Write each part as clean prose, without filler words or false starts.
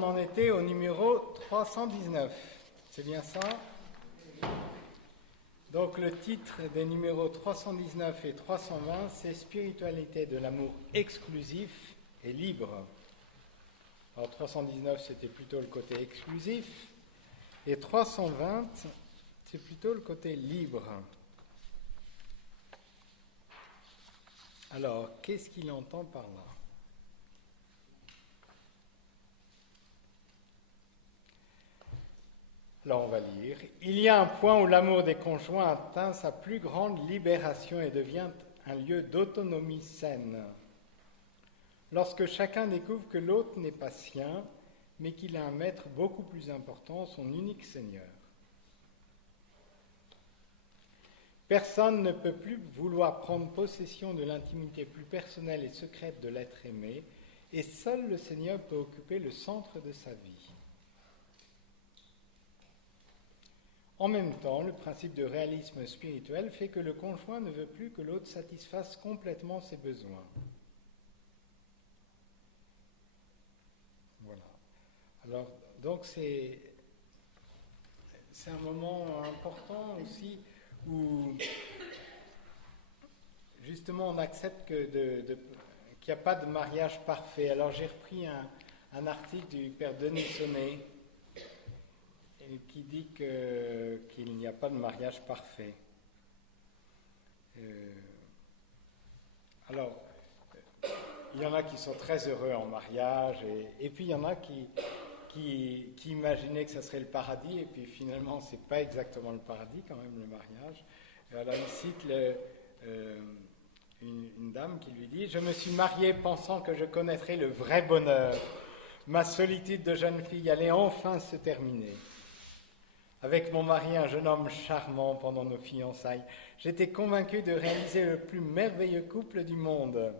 on en était au numéro 319. C'est bien ça? Donc le titre des numéros 319 et 320, c'est Spiritualité de l'amour exclusif et libre. Alors 319, c'était plutôt le côté exclusif, et 320, c'est plutôt le côté libre. Alors, qu'est-ce qu'il entend par là? Alors on va lire. Il y a un point où l'amour des conjoints atteint sa plus grande libération et devient un lieu d'autonomie saine. Lorsque chacun découvre que l'autre n'est pas sien, mais qu'il a un maître beaucoup plus important, son unique Seigneur. Personne ne peut plus vouloir prendre possession de l'intimité plus personnelle et secrète de l'être aimé, et seul le Seigneur peut occuper le centre de sa vie. En même temps, le principe de réalisme spirituel fait que le conjoint ne veut plus que l'autre satisfasse complètement ses besoins. Voilà. Alors, donc c'est un moment important aussi où justement on accepte qu'il n'y a pas de mariage parfait. Alors j'ai repris un article du père Denis Sonnet qui dit qu'il n'y a pas de mariage parfait. Alors, il y en a qui sont très heureux en mariage, et puis il y en a qui imaginaient que ça serait le paradis, et puis finalement, c'est pas exactement le paradis quand même, le mariage. Et alors, il cite une dame qui lui dit « Je me suis mariée pensant que je connaîtrais le vrai bonheur. Ma solitude de jeune fille allait enfin se terminer. Avec mon mari, un jeune homme charmant pendant nos fiançailles, j'étais convaincue de réaliser le plus merveilleux couple du monde.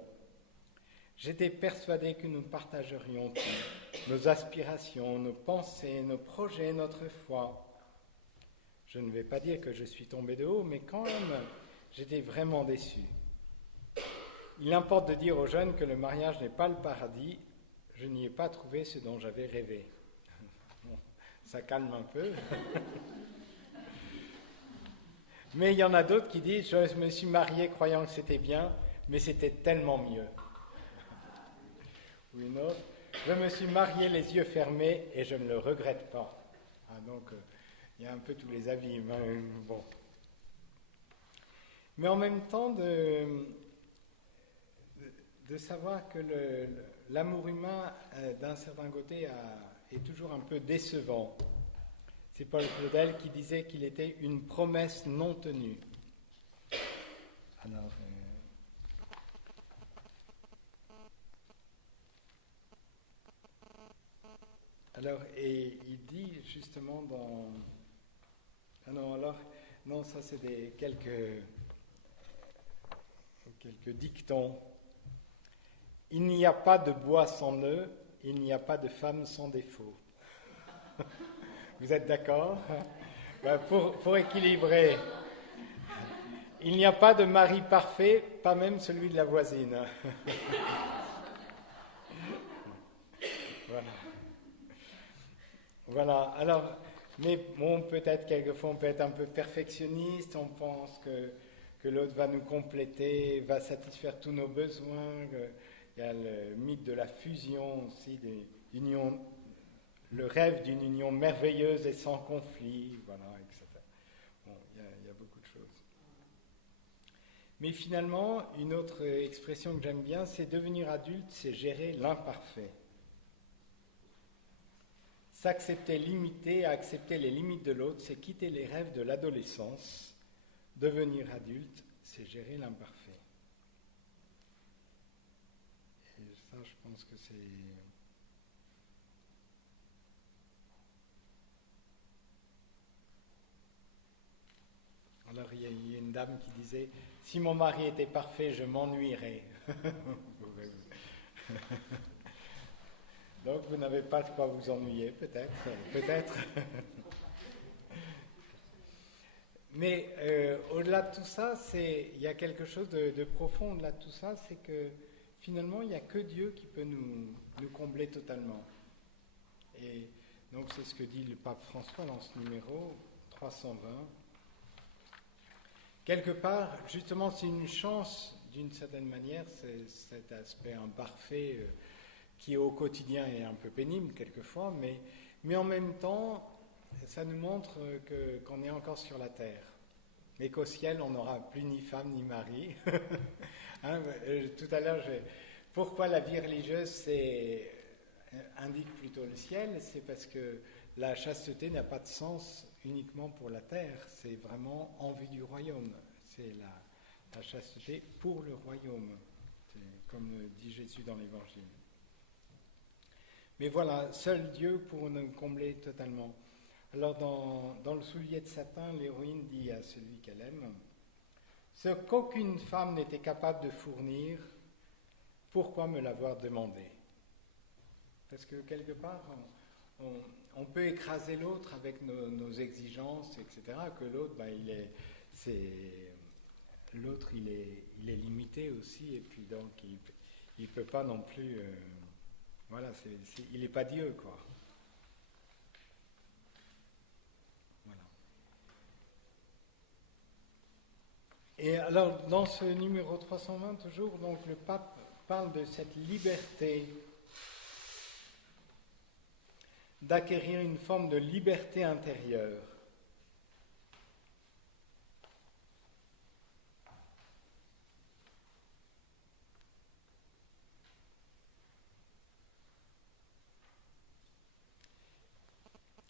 J'étais persuadée que nous partagerions tout, nos aspirations, nos pensées, nos projets, notre foi. Je ne vais pas dire que je suis tombée de haut, mais quand même, j'étais vraiment déçue. Il importe de dire aux jeunes que le mariage n'est pas le paradis. Je n'y ai pas trouvé ce dont j'avais rêvé. » Bon, ça calme un peu. Mais il y en a d'autres qui disent « Je me suis mariée croyant que c'était bien, mais c'était tellement mieux. » Ou une autre « Je me suis mariée les yeux fermés et je ne le regrette pas. » Donc, il y a un peu tous les avis. Bon. Mais en même temps, de savoir que l'amour humain, d'un certain côté, est toujours un peu décevant. C'est Paul Claudel qui disait qu'il était une promesse non tenue. Alors, et il dit justement dans... Non, ça c'est quelques dictons. Il n'y a pas de bois sans nœud, il n'y a pas de femme sans défaut. Vous êtes d'accord? Pour équilibrer, il n'y a pas de mari parfait, pas même celui de la voisine. Voilà. Alors, mais bon, peut-être quelquefois on peut être un peu perfectionniste, on pense que l'autre va nous compléter, va satisfaire tous nos besoins. Il y a le mythe de la fusion aussi, le rêve d'une union merveilleuse et sans conflit, voilà, etc. Bon, il y a beaucoup de choses. Mais finalement, une autre expression que j'aime bien, c'est devenir adulte, c'est gérer l'imparfait. S'accepter limité, accepter les limites de l'autre, c'est quitter les rêves de l'adolescence. Devenir adulte, c'est gérer l'imparfait. Et ça, je pense que c'est... Alors, il y a une dame qui disait « Si mon mari était parfait, je m'ennuierais. » Donc, vous n'avez pas de quoi vous ennuyer, peut-être. Mais au-delà de tout ça, il y a quelque chose de profond au-delà de tout ça, c'est que finalement, il n'y a que Dieu qui peut nous combler totalement. Et donc c'est ce que dit le pape François dans ce numéro 320. Quelque part, justement, c'est une chance, d'une certaine manière, c'est cet aspect imparfait qui au quotidien est un peu pénible quelquefois, mais en même temps, ça nous montre qu'on est encore sur la terre. Mais qu'au ciel, on n'aura plus ni femme ni mari. Hein, tout à l'heure, pourquoi la vie religieuse indique plutôt le ciel? C'est parce que la chasteté n'a pas de sens uniquement pour la terre, c'est vraiment en vue du royaume. C'est la chasteté pour le royaume, c'est comme dit Jésus dans l'Évangile. Mais voilà, seul Dieu pour nous combler totalement. Alors dans le soulier de satin, l'héroïne dit à celui qu'elle aime, « Ce qu'aucune femme n'était capable de fournir, pourquoi me l'avoir demandé ?» Parce que quelque part, on peut écraser l'autre avec nos exigences, etc., que l'autre, l'autre il est limité aussi, et puis donc il ne peut pas non plus... voilà, il n'est pas Dieu, quoi. Voilà. Et alors, dans ce numéro 320, toujours, donc, le pape parle de cette liberté, d'acquérir une forme de liberté intérieure.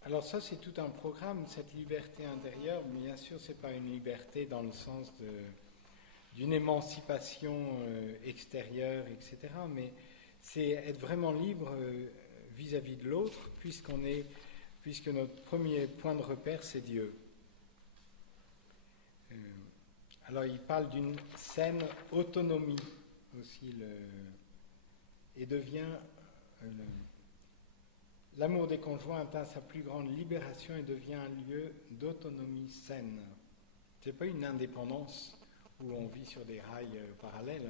Alors ça, c'est tout un programme, cette liberté intérieure. Bien sûr, ce n'est pas une liberté dans le sens d'une émancipation extérieure, etc. Mais c'est être vraiment libre vis-à-vis de l'autre, puisque notre premier point de repère, c'est Dieu. Alors il parle d'une saine autonomie aussi, et devient... L'amour des conjoints atteint sa plus grande libération et devient un lieu d'autonomie saine. Ce n'est pas une indépendance où on vit sur des rails parallèles,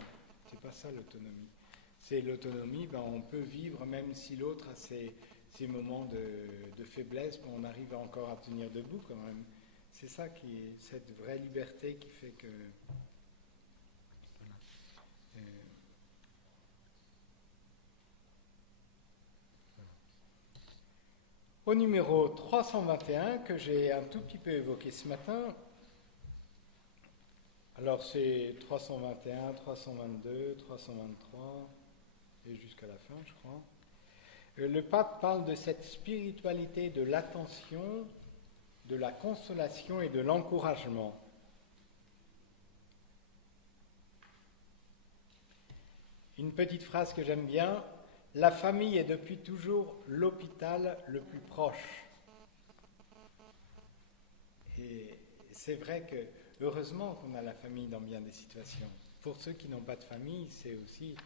c'est pas ça l'autonomie. C'est l'autonomie, on peut vivre même si l'autre a ses moments de faiblesse, on arrive encore à tenir debout quand même. C'est ça qui est cette vraie liberté qui fait que... Au numéro 321, que j'ai un tout petit peu évoqué ce matin, alors c'est 321, 322, 323, et jusqu'à la fin, je crois. Le pape parle de cette spiritualité de l'attention, de la consolation et de l'encouragement. Une petite phrase que j'aime bien, « La famille est depuis toujours l'hôpital le plus proche ». Et c'est vrai que, heureusement qu'on a la famille dans bien des situations. Pour ceux qui n'ont pas de famille, c'est aussi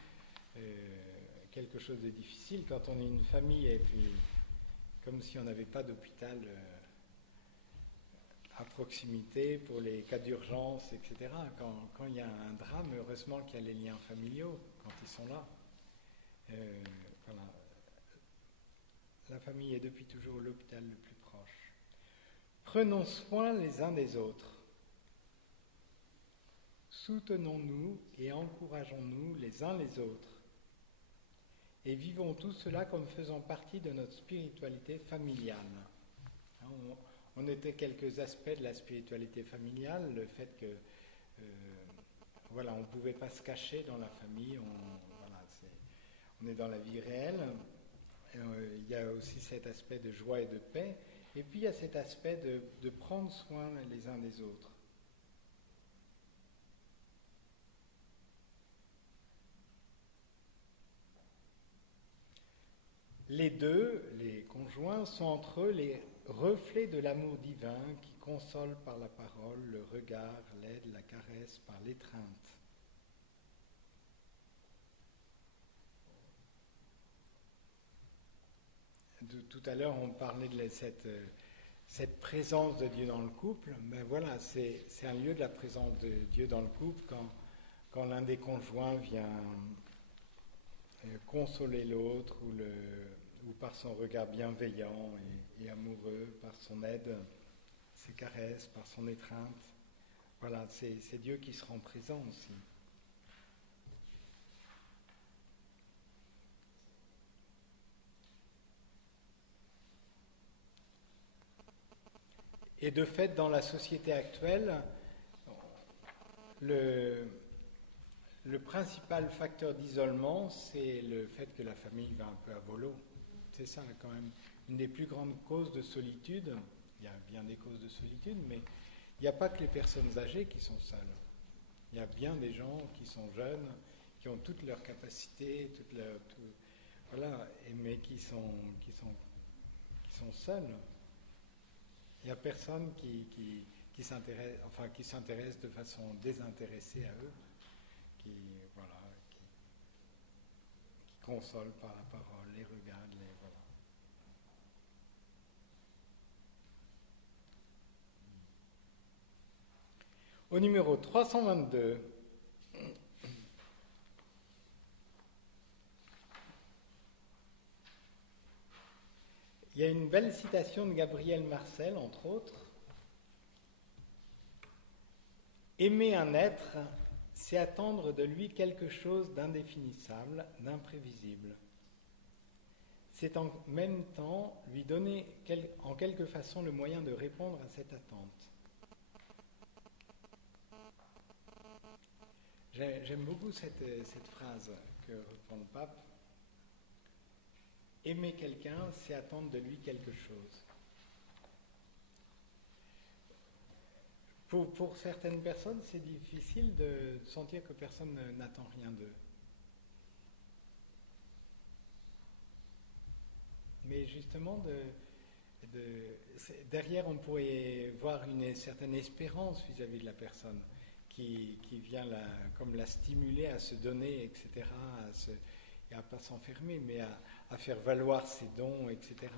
quelque chose de difficile. Quand on est une famille, et puis comme si on n'avait pas d'hôpital à proximité pour les cas d'urgence, etc. Quand il y a un drame, heureusement qu'il y a les liens familiaux, quand ils sont là. Voilà. La famille est depuis toujours l'hôpital le plus proche. Prenons soin les uns des autres. Soutenons-nous et encourageons-nous les uns les autres. Et vivons tout cela comme faisant partie de notre spiritualité familiale. On était quelques aspects de la spiritualité familiale, le fait que on ne pouvait pas se cacher dans la famille, on est dans la vie réelle. Il y a aussi cet aspect de joie et de paix, et puis il y a cet aspect de prendre soin les uns des autres. Les deux, les conjoints, sont entre eux les reflets de l'amour divin qui console par la parole, le regard, l'aide, la caresse, par l'étreinte. Tout à l'heure, on parlait de cette présence de Dieu dans le couple. Mais voilà, c'est un lieu de la présence de Dieu dans le couple quand l'un des conjoints vient consoler l'autre ou par son regard bienveillant et amoureux, par son aide, ses caresses, par son étreinte. Voilà, c'est Dieu qui se rend présent aussi. Et de fait, dans la société actuelle, le principal facteur d'isolement, c'est le fait que la famille va un peu à volo. C'est ça quand même une des plus grandes causes de solitude. Il y a bien des causes de solitude, mais il n'y a pas que les personnes âgées qui sont seules. Il y a bien des gens qui sont jeunes, qui ont toutes leurs capacités, voilà, mais qui sont seuls. Il n'y a personne qui s'intéresse de façon désintéressée à eux, qui console par la parole, les regarde, voilà. Au numéro 322, il y a une belle citation de Gabriel Marcel, entre autres. Aimer un être, c'est attendre de lui quelque chose d'indéfinissable, d'imprévisible. C'est en même temps lui donner en quelque façon le moyen de répondre à cette attente. J'aime beaucoup cette phrase que reprend le pape. Aimer quelqu'un, c'est attendre de lui quelque chose. Pour certaines personnes, c'est difficile de sentir que personne n'attend rien d'eux. Mais justement, derrière, on pourrait voir une certaine espérance vis-à-vis de la personne qui vient comme la stimuler à se donner, etc., et à ne pas s'enfermer, mais à faire valoir ses dons, etc.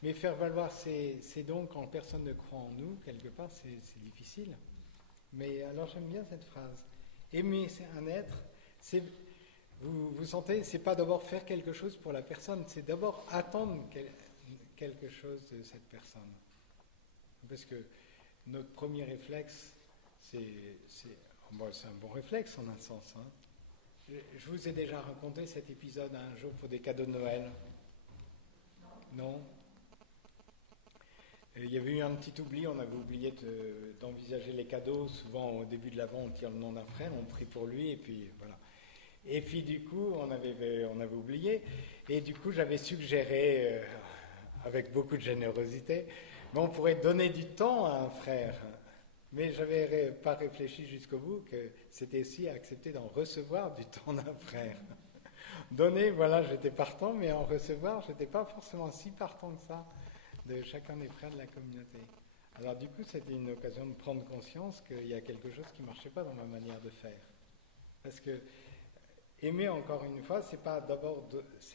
Mais faire valoir ses dons quand personne ne croit en nous, quelque part, c'est difficile. Mais alors j'aime bien cette phrase. Aimer un être, vous sentez, c'est pas d'abord faire quelque chose pour la personne, c'est d'abord attendre quelque chose de cette personne. Parce que notre premier réflexe, c'est un bon réflexe en un sens. Hein. Je vous ai déjà raconté cet épisode un jour pour des cadeaux de Noël. Non. Il y avait eu un petit oubli, on avait oublié d'envisager les cadeaux. Souvent, au début de l'Avent, on tire le nom d'un frère, on prie pour lui, et puis voilà. Et puis du coup, on avait oublié, et du coup, j'avais suggéré, avec beaucoup de générosité, mais on pourrait donner du temps à un frère. Mais je n'avais pas réfléchi jusqu'au bout que c'était aussi accepter d'en recevoir du temps d'un frère. Donner, voilà, j'étais partant, mais en recevoir, je n'étais pas forcément si partant que ça de chacun des frères de la communauté. Alors du coup, c'était une occasion de prendre conscience qu'il y a quelque chose qui ne marchait pas dans ma manière de faire. Parce que aimer, encore une fois, c'est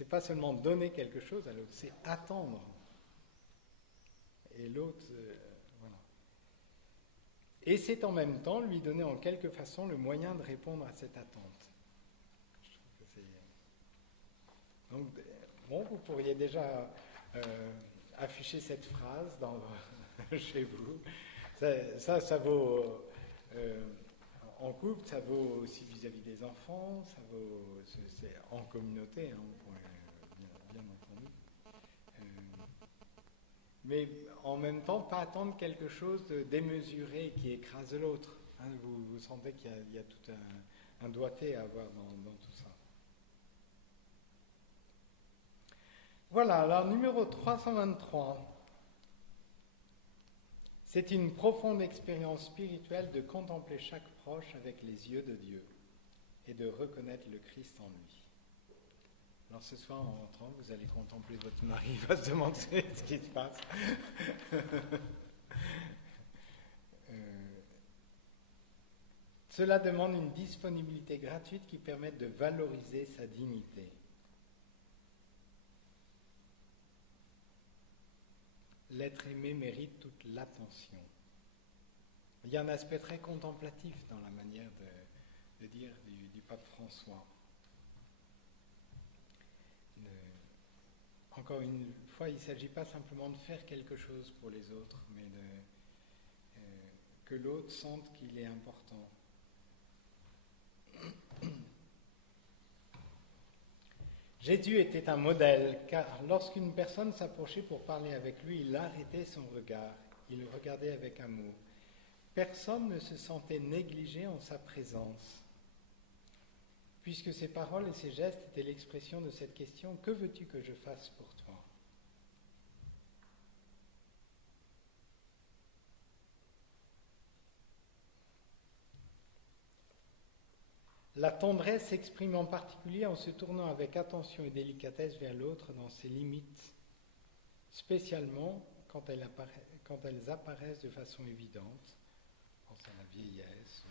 pas seulement donner quelque chose à l'autre, c'est attendre. Et l'autre, voilà. Et c'est en même temps lui donner en quelque façon le moyen de répondre à cette attente. Je trouve que c'est... Donc, bon, vous pourriez déjà afficher cette phrase chez vous. Ça vaut en couple, ça vaut aussi vis-à-vis des enfants, ça vaut c'est en communauté, hein, on pourrait, bien entendu. Mais en même temps, pas attendre quelque chose de démesuré qui écrase l'autre. Hein, vous sentez qu'il y a tout un doigté à avoir dans tout ça. Voilà, alors numéro 323. C'est une profonde expérience spirituelle de contempler chaque proche avec les yeux de Dieu et de reconnaître le Christ en lui. Alors ce soir, en rentrant, vous allez contempler votre mari, il va se demander ce qui se passe. Cela demande une disponibilité gratuite qui permette de valoriser sa dignité. L'être aimé mérite toute l'attention. Il y a un aspect très contemplatif dans la manière de dire du pape François. encore une fois, il ne s'agit pas simplement de faire quelque chose pour les autres, mais que l'autre sente qu'il est important. Jésus était un modèle, car lorsqu'une personne s'approchait pour parler avec lui, il arrêtait son regard, il le regardait avec amour. Personne ne se sentait négligé en sa présence. Puisque ses paroles et ses gestes étaient l'expression de cette question, que veux-tu que je fasse pour toi ? La tendresse s'exprime en particulier en se tournant avec attention et délicatesse vers l'autre dans ses limites, spécialement quand elles apparaissent de façon évidente. Je pense à la vieillesse.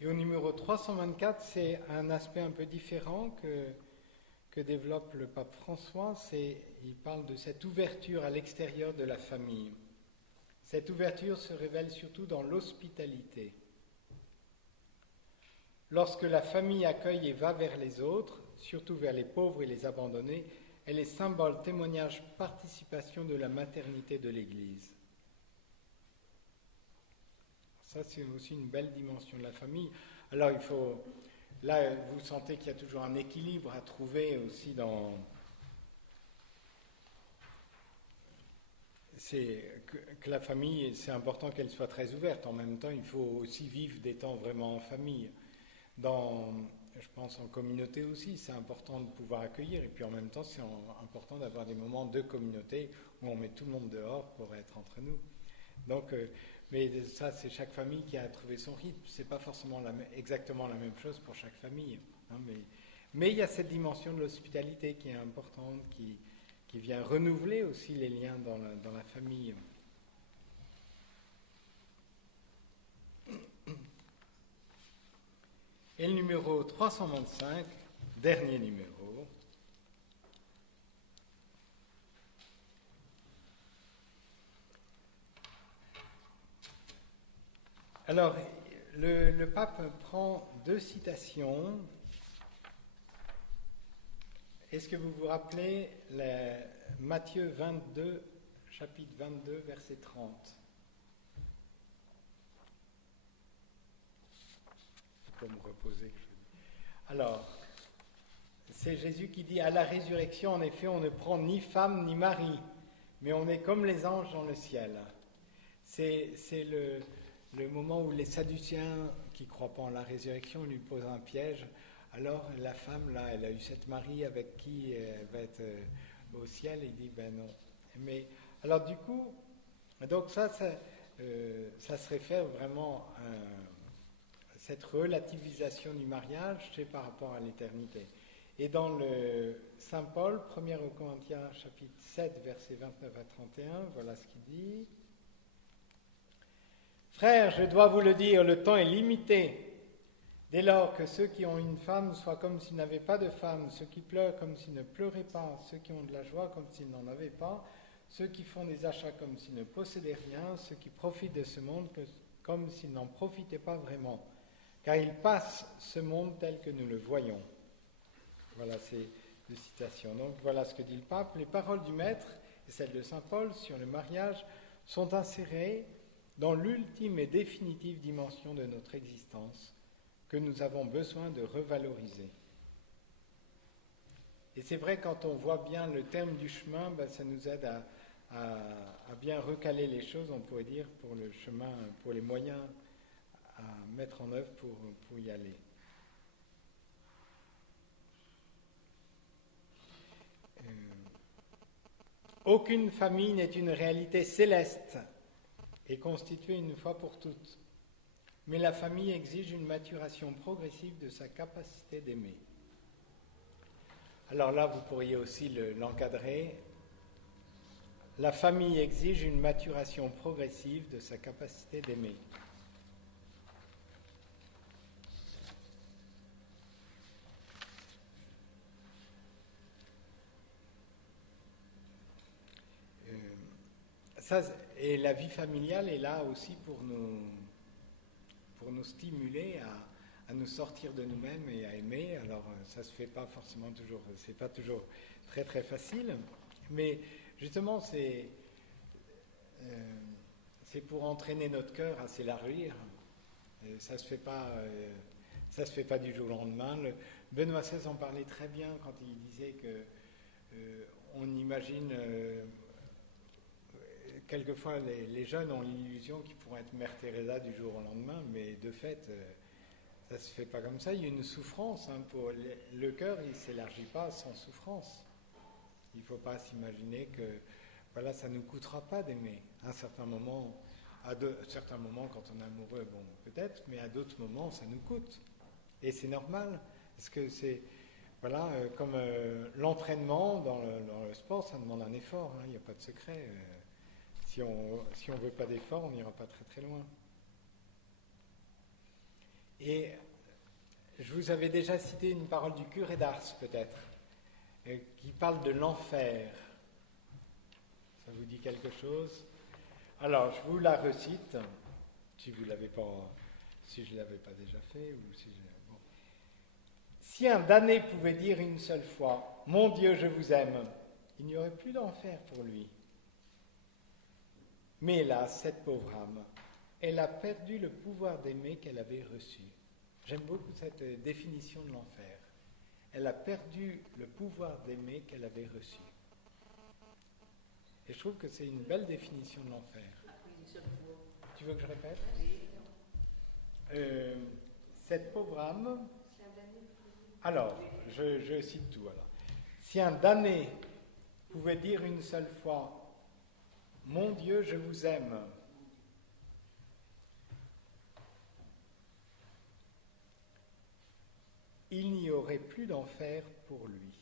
Et au numéro 324, c'est un aspect un peu différent que développe le pape François. Il parle de cette ouverture à l'extérieur de la famille. Cette ouverture se révèle surtout dans l'hospitalité. Lorsque la famille accueille et va vers les autres, surtout vers les pauvres et les abandonnés, elle est symbole, témoignage, participation de la maternité de l'Église. Ça, c'est aussi une belle dimension de la famille. Alors, là, vous sentez qu'il y a toujours un équilibre à trouver aussi que la famille, c'est important qu'elle soit très ouverte. En même temps, il faut aussi vivre des temps vraiment en famille. Je pense en communauté aussi, c'est important de pouvoir accueillir. Et puis en même temps, c'est important d'avoir des moments de communauté où on met tout le monde dehors pour être entre nous. Donc, mais ça, c'est chaque famille qui a trouvé son rythme. C'est pas forcément exactement la même chose pour chaque famille. Hein, mais il y a cette dimension de l'hospitalité qui est importante, qui vient renouveler aussi les liens dans la famille. Et le numéro 325, dernier numéro. Alors, le pape prend deux citations. Est-ce que vous vous rappelez Matthieu 22, chapitre 22, verset 30 ? Pour me reposer. Alors, c'est Jésus qui dit, à la résurrection, en effet, on ne prend ni femme ni mari, mais on est comme les anges dans le ciel. C'est le moment où les Sadducéens, qui ne croient pas en la résurrection, lui posent un piège. Alors la femme, là, elle a eu cette mari avec qui elle va être au ciel, et il dit, ben non. Mais, alors du coup, donc ça se réfère vraiment à cette relativisation du mariage, c'est par rapport à l'éternité. Et dans le Saint Paul, 1 Corinthiens chapitre 7, versets 29 à 31, voilà ce qu'il dit. Frères, je dois vous le dire, le temps est limité. Dès lors que ceux qui ont une femme soient comme s'ils n'avaient pas de femme, ceux qui pleurent comme s'ils ne pleuraient pas, ceux qui ont de la joie comme s'ils n'en avaient pas, ceux qui font des achats comme s'ils ne possédaient rien, ceux qui profitent de ce monde comme s'ils n'en profitaient pas vraiment. Car il passe ce monde tel que nous le voyons. Voilà, c'est une citation. Donc voilà ce que dit le pape. Les paroles du Maître et celles de Saint Paul sur le mariage sont insérées dans l'ultime et définitive dimension de notre existence que nous avons besoin de revaloriser. Et c'est vrai, quand on voit bien le terme du chemin, ça nous aide à bien recaler les choses, on pourrait dire, pour le chemin, pour les moyens à mettre en œuvre pour y aller. Aucune famille n'est une réalité céleste et constituée une fois pour toutes. Mais la famille exige une maturation progressive de sa capacité d'aimer. Alors là, vous pourriez aussi l'encadrer. La famille exige une maturation progressive de sa capacité d'aimer. Et la vie familiale est là aussi pour nous stimuler à nous sortir de nous-mêmes et à aimer. Alors ça se fait pas forcément toujours, c'est pas toujours très très facile, mais justement c'est pour entraîner notre cœur à s'élargir. Ça se fait pas du jour au lendemain. Benoît XVI en parlait très bien quand il disait que on imagine quelquefois les jeunes ont l'illusion qu'ils pourraient être Mère Teresa du jour au lendemain, mais de fait ça ne se fait pas comme ça. Il y a une souffrance pour le cœur, il ne s'élargit pas sans souffrance. Il ne faut pas s'imaginer que voilà, ça ne nous coûtera pas d'aimer. À certains moments, quand on est amoureux, bon, peut-être, mais à d'autres moments, ça nous coûte. Et c'est normal, parce que c'est, voilà, comme l'entraînement dans le sport, ça demande un effort, il n'y a pas de secret. Si on ne veut pas d'effort, on n'ira pas très très loin. Et je vous avais déjà cité une parole du curé d'Ars, peut-être, qui parle de l'enfer. Ça vous dit quelque chose? Alors, je vous la recite, si je ne l'avais pas déjà fait, ou si bon. Si un damné pouvait dire une seule fois « Mon Dieu, je vous aime », il n'y aurait plus d'enfer pour lui. Mais hélas, cette pauvre âme, elle a perdu le pouvoir d'aimer qu'elle avait reçu. J'aime beaucoup cette définition de l'enfer. Elle a perdu le pouvoir d'aimer qu'elle avait reçu. Et je trouve que c'est une belle définition de l'enfer. Tu veux que je répète? Cette pauvre âme... Alors, je cite tout. Alors. Si un damné pouvait dire une seule fois « Mon Dieu, je vous aime », il n'y aurait plus d'enfer pour lui.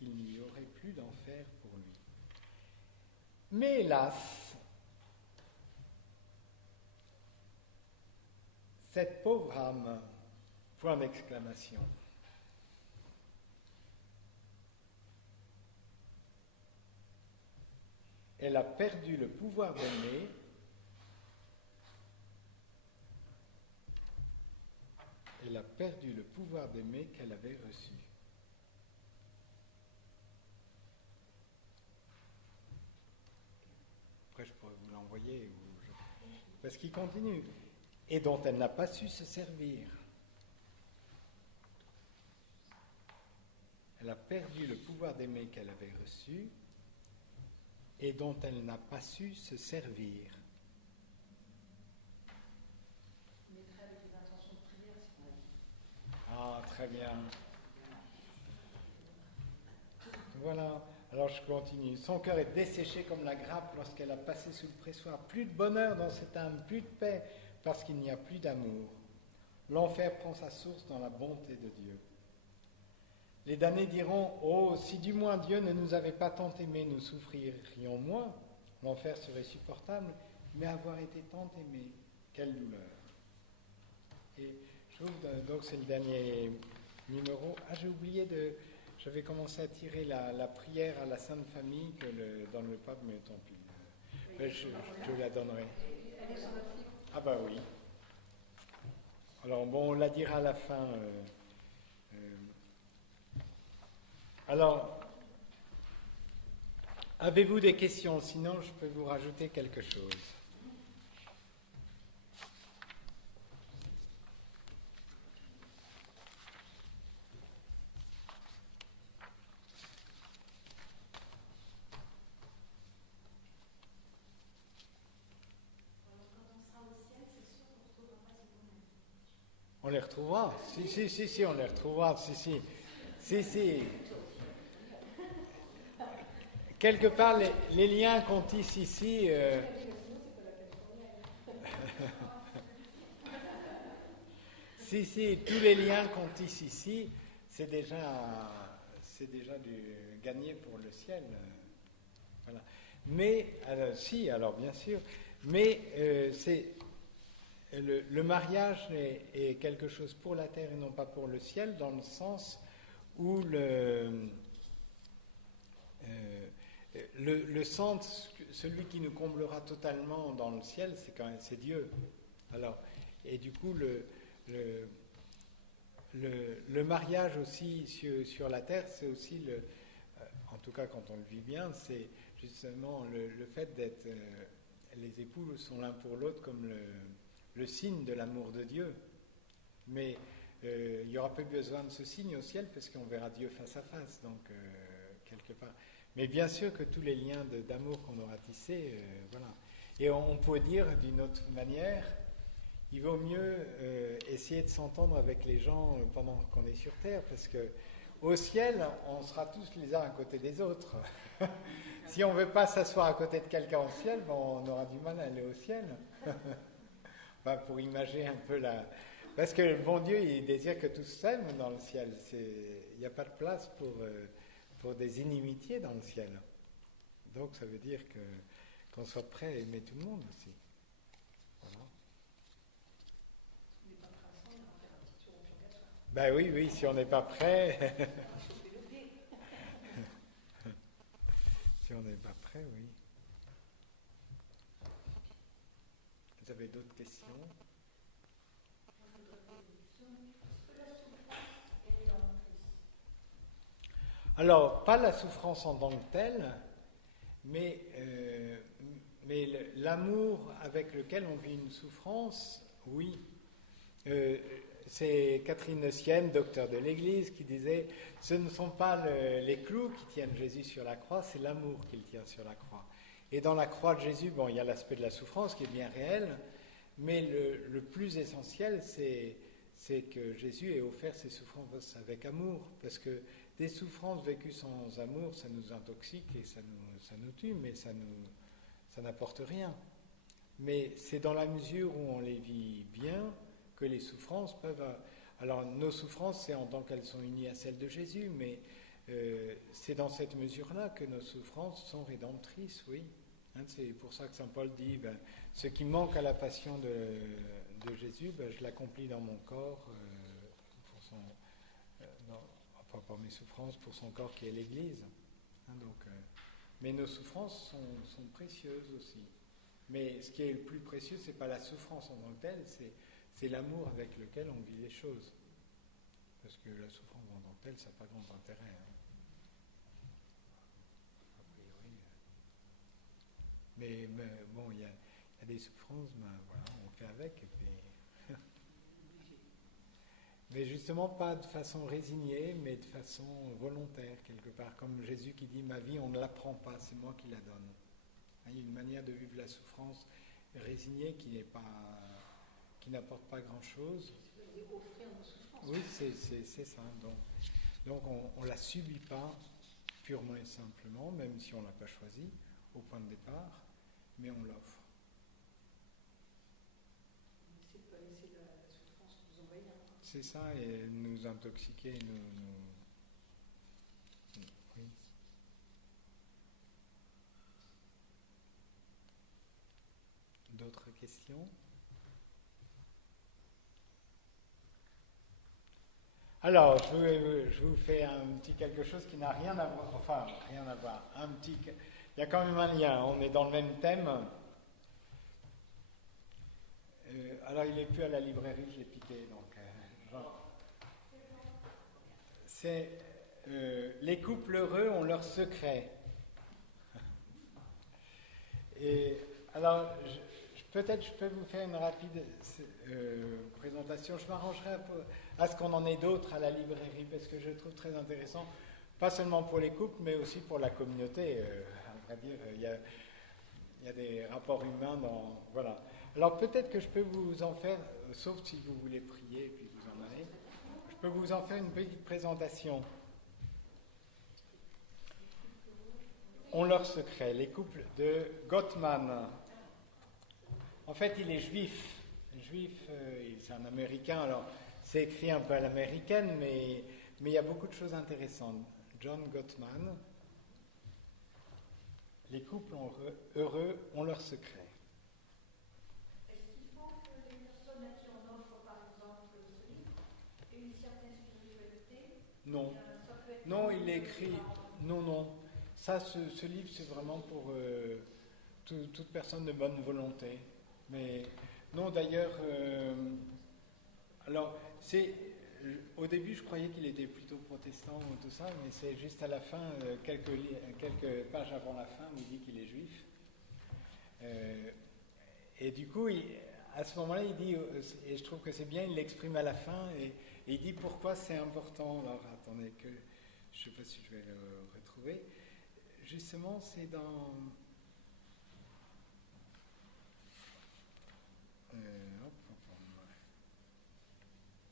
Il n'y aurait plus d'enfer pour lui. Mais hélas, cette pauvre âme, point d'exclamation, elle a perdu le pouvoir d'aimer. Elle a perdu le pouvoir d'aimer qu'elle avait reçu. Après, je pourrais vous l'envoyer. Parce qu'il continue. Et dont elle n'a pas su se servir. Elle a perdu le pouvoir d'aimer qu'elle avait reçu et dont elle n'a pas su se servir. Ah, très bien. Voilà. Alors je continue. Son cœur est desséché comme la grappe lorsqu'elle a passé sous le pressoir. Plus de bonheur dans cette âme, plus de paix, parce qu'il n'y a plus d'amour. L'enfer prend sa source dans la bonté de Dieu. Les damnés diront « Oh, si du moins Dieu ne nous avait pas tant aimés, nous souffririons moins. L'enfer serait supportable, mais avoir été tant aimé, quelle douleur. » Et je trouve, donc c'est le dernier numéro. Ah, j'ai oublié j'avais commencé à tirer la prière à la Sainte Famille dans le pape, mais tant pis. Mais je la donnerai. Ah bah oui. Alors bon, on la dira à la fin. Alors, avez-vous des questions? Sinon, je peux vous rajouter quelque chose. On les retrouvera. Si, on les retrouvera. Si. Quelque part, les liens qu'on tisse ici... si, tous les liens qu'on tisse ici, c'est déjà du gagné pour le ciel. Voilà. Mais, alors bien sûr, mais le mariage est quelque chose pour la terre et non pas pour le ciel, dans le sens où le centre, celui qui nous comblera totalement dans le ciel, c'est Dieu. Alors, et du coup, le mariage aussi sur la terre, c'est aussi en tout cas quand on le vit bien, c'est justement le fait d'être, les époux sont l'un pour l'autre comme le signe de l'amour de Dieu. Mais il n'y aura pas besoin de ce signe au ciel parce qu'on verra Dieu face à face, donc quelque part. Mais bien sûr que tous les liens d'amour qu'on aura tissés, voilà. Et on peut dire d'une autre manière, il vaut mieux essayer de s'entendre avec les gens pendant qu'on est sur Terre, parce que au ciel, on sera tous les uns à côté des autres. Si on ne veut pas s'asseoir à côté de quelqu'un au ciel, bon, on aura du mal à aller au ciel. Ben, pour imaginer un peu la... Parce que le bon Dieu, il désire que tous s'aiment dans le ciel. Il n'y a pas de place pour des inimitiés dans le ciel. Donc ça veut dire qu'on soit prêt à aimer tout le monde aussi. Voilà. Ben oui, si on n'est pas prêt. Si on n'est pas prêt, oui. Vous avez d'autres questions? Alors, pas la souffrance en tant que telle, mais l'amour avec lequel on vit une souffrance, oui. C'est Catherine Sienne, docteur de l'Église, qui disait « Ce ne sont pas les clous qui tiennent Jésus sur la croix, c'est l'amour qui le tient sur la croix. » Et dans la croix de Jésus, bon, il y a l'aspect de la souffrance qui est bien réel, mais le plus essentiel, c'est que Jésus ait offert ses souffrances avec amour, parce que des souffrances vécues sans amour, ça nous intoxique et ça nous tue, mais ça n'apporte rien. Mais c'est dans la mesure où on les vit bien que les souffrances peuvent... Alors nos souffrances, c'est en tant qu'elles sont unies à celles de Jésus, mais c'est dans cette mesure-là que nos souffrances sont rédemptrices, oui. Hein, c'est pour ça que saint Paul dit, ce qui manque à la passion de Jésus, je l'accomplis dans mon corps, pour son... pas par mes souffrances, pour son corps qui est l'Église. Hein, mais nos souffrances sont précieuses aussi. Mais ce qui est le plus précieux, c'est pas la souffrance en tant que telle, c'est l'amour avec lequel on vit les choses. Parce que la souffrance en tant que telle, ça n'a pas grand intérêt. Hein. A priori. Mais bon, il y a des souffrances, voilà, on fait avec. Et puis... Mais justement pas de façon résignée, mais de façon volontaire, quelque part. Comme Jésus qui dit, ma vie, on ne l'apprend pas, c'est moi qui la donne. Il y a une manière de vivre la souffrance résignée qui n'apporte pas grand-chose. Oui, c'est ça. Donc on ne la subit pas purement et simplement, même si on ne l'a pas choisi au point de départ, mais on l'offre. C'est ça, et nous intoxiquer, oui. D'autres questions? Alors, je vous fais un petit quelque chose qui n'a rien à voir, enfin, rien à voir, il y a quand même un lien, on est dans le même thème. Alors, il n'est plus à la librairie, je l'ai piqué, donc... C'est les couples heureux ont leurs secrets. Et alors, peut-être je peux vous faire une rapide présentation. Je m'arrangerai à ce qu'on en ait d'autres à la librairie, parce que je le trouve très intéressant, pas seulement pour les couples, mais aussi pour la communauté. À vrai dire, il y a des rapports humains dans... Voilà. Alors peut-être que je peux vous en faire, sauf si vous voulez prier et puis vous en allez, je peux vous en faire une petite présentation. Ont leur secret, les couples de Gottman. En fait, il est juif. C'est un Américain, alors c'est écrit un peu à l'américaine, mais il y a beaucoup de choses intéressantes. John Gottman. Les couples heureux ont leur secret. Non, il écrit. Non. ça, ce livre, c'est vraiment pour toute personne de bonne volonté. Mais non, d'ailleurs, alors, au début, je croyais qu'il était plutôt protestant ou tout ça, mais c'est juste à la fin, quelques pages avant la fin, où il dit qu'il est juif. Et du coup, à ce moment-là, il dit, et je trouve que c'est bien, il l'exprime à la fin, et il dit pourquoi c'est important. Alors, attendez, je ne sais pas si je vais le retrouver. Justement, c'est dans...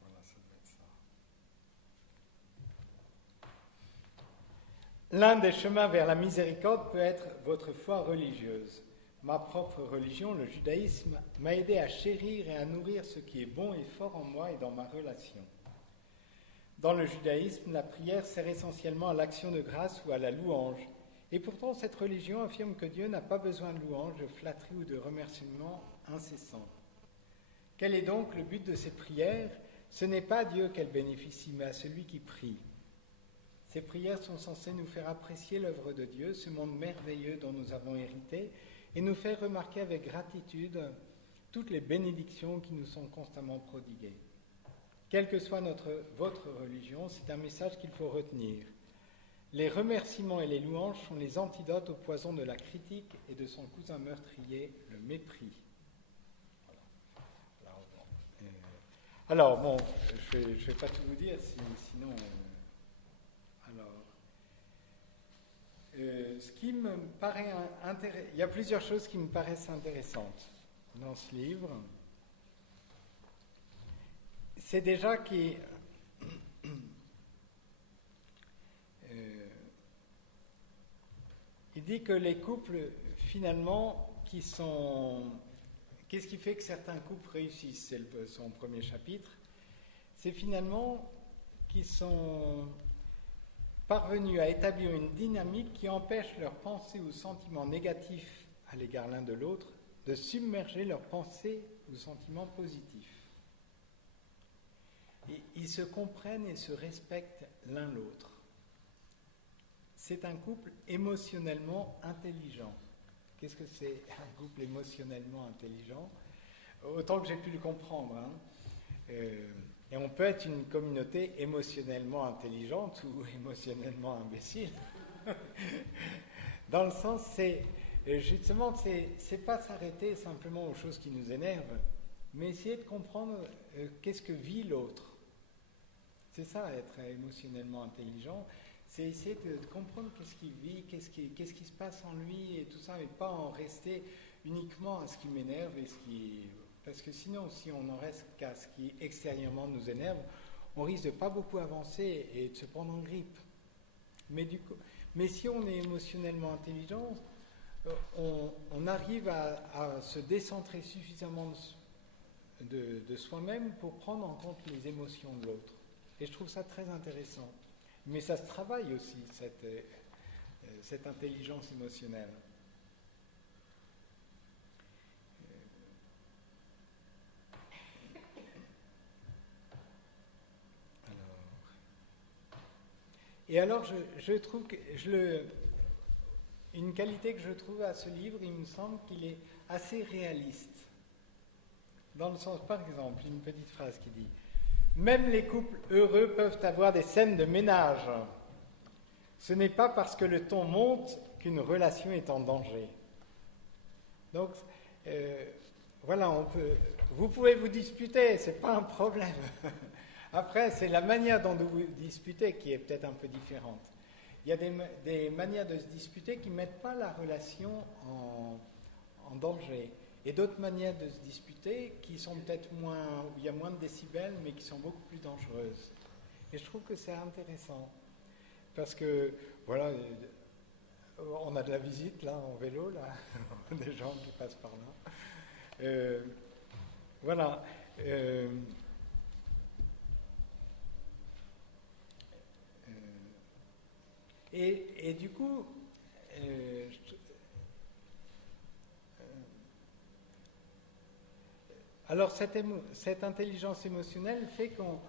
Voilà, ça doit être ça. L'un des chemins vers la miséricorde peut être votre foi religieuse. Ma propre religion, le judaïsme, m'a aidé à chérir et à nourrir ce qui est bon et fort en moi et dans ma relation. Dans le judaïsme, la prière sert essentiellement à l'action de grâce ou à la louange. Et pourtant, cette religion affirme que Dieu n'a pas besoin de louange, de flatterie ou de remerciements incessants. Quel est donc le but de ces prières ? Ce n'est pas à Dieu qu'elles bénéficient, mais à celui qui prie. Ces prières sont censées nous faire apprécier l'œuvre de Dieu, ce monde merveilleux dont nous avons hérité, et nous faire remarquer avec gratitude toutes les bénédictions qui nous sont constamment prodiguées. Quelle que soit votre religion, c'est un message qu'il faut retenir. Les remerciements et les louanges sont les antidotes au poison de la critique et de son cousin meurtrier, le mépris. Alors, bon, je ne vais pas tout vous dire, sinon... ce qui me paraît intéressant, il y a plusieurs choses qui me paraissent intéressantes dans ce livre. C'est déjà qu'il il dit que les couples, finalement, qui sont... Qu'est-ce qui fait que certains couples réussissent ? C'est son premier chapitre. C'est finalement qu'ils sont parvenus à établir une dynamique qui empêche leurs pensées ou sentiments négatifs à l'égard l'un de l'autre de submerger leurs pensées ou sentiments positifs. Et ils se comprennent et se respectent l'un l'autre. C'est un couple émotionnellement intelligent. Qu'est-ce que c'est un couple émotionnellement intelligent ? Autant que j'ai pu le comprendre. Et on peut être une communauté émotionnellement intelligente ou émotionnellement imbécile. Dans le sens, c'est pas s'arrêter simplement aux choses qui nous énervent, mais essayer de comprendre qu'est-ce que vit l'autre. C'est ça, être émotionnellement intelligent. C'est essayer de comprendre qu'est-ce qu'il vit, qu'est-ce qui se passe en lui et tout ça, mais pas en rester uniquement à ce qui m'énerve parce que sinon, si on en reste qu'à ce qui extérieurement nous énerve, on risque de pas beaucoup avancer et de se prendre en grippe. Mais si on est émotionnellement intelligent, on arrive à se décentrer suffisamment de soi-même pour prendre en compte les émotions de l'autre. Et je trouve ça très intéressant. Mais ça se travaille aussi, cette intelligence émotionnelle. Et alors, je trouve que une qualité que je trouve à ce livre, il me semble qu'il est assez réaliste. Dans le sens, par exemple, une petite phrase qui dit « Même les couples heureux peuvent avoir des scènes de ménage. Ce n'est pas parce que le ton monte qu'une relation est en danger. » Donc, voilà, vous pouvez vous disputer, c'est pas un problème. Après, c'est la manière dont vous disputez qui est peut-être un peu différente. Il y a des manières de se disputer qui ne mettent pas la relation en danger. Et d'autres manières de se disputer qui sont peut-être moins, où il y a moins de décibels, mais qui sont beaucoup plus dangereuses. Et je trouve que c'est intéressant. Parce que, voilà, on a de la visite, là, en vélo, là, des gens qui passent par là. Voilà. Et du coup, alors cette intelligence émotionnelle fait qu'on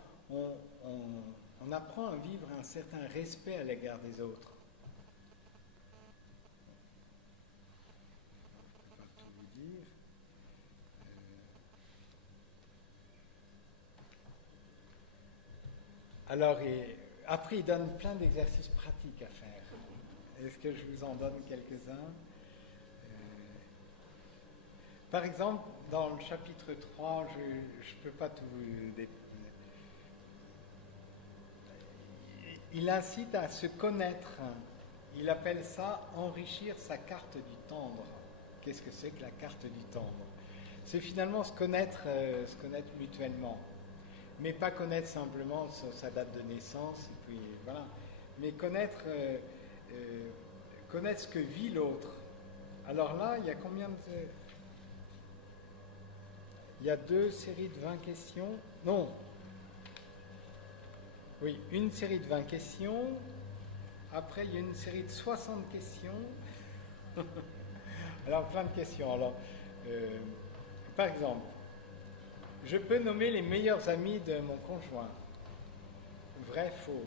apprend à vivre un certain respect à l'égard des autres. Alors, après, il donne plein d'exercices pratiques à faire. Est-ce que je vous en donne quelques-uns? Par exemple, dans le chapitre 3, je ne peux pas tout... Il incite à se connaître. Il appelle ça enrichir sa carte du tendre. Qu'est-ce que c'est que la carte du tendre? C'est finalement se connaître mutuellement. Mais pas connaître simplement sa date de naissance, et puis voilà. Mais connaître ce que vit l'autre. Alors là, il y a combien de... Il y a 2 séries de 20 questions. Non. Oui, une série de 20 questions. Après, il y a une série de 60 questions. Alors, plein de questions. Alors, par exemple, je peux nommer les meilleurs amis de mon conjoint. Vrai, faux.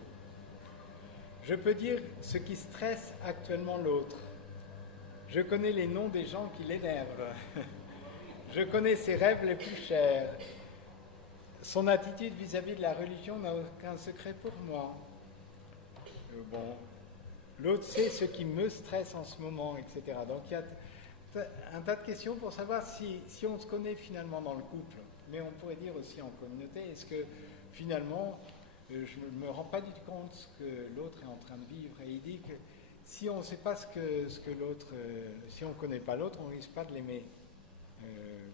Je peux dire ce qui stresse actuellement l'autre. Je connais les noms des gens qui l'énervent. Je connais ses rêves les plus chers. Son attitude vis-à-vis de la religion n'a aucun secret pour moi. Bon, l'autre sait ce qui me stresse en ce moment, etc. Donc il y a un tas de questions pour savoir si on se connaît finalement dans le couple, mais on pourrait dire aussi en communauté, est-ce que finalement je ne me rends pas du tout compte de ce que l'autre est en train de vivre. Et il dit que si on ne sait pas ce que l'autre, si on ne connaît pas l'autre, on ne risque pas de l'aimer.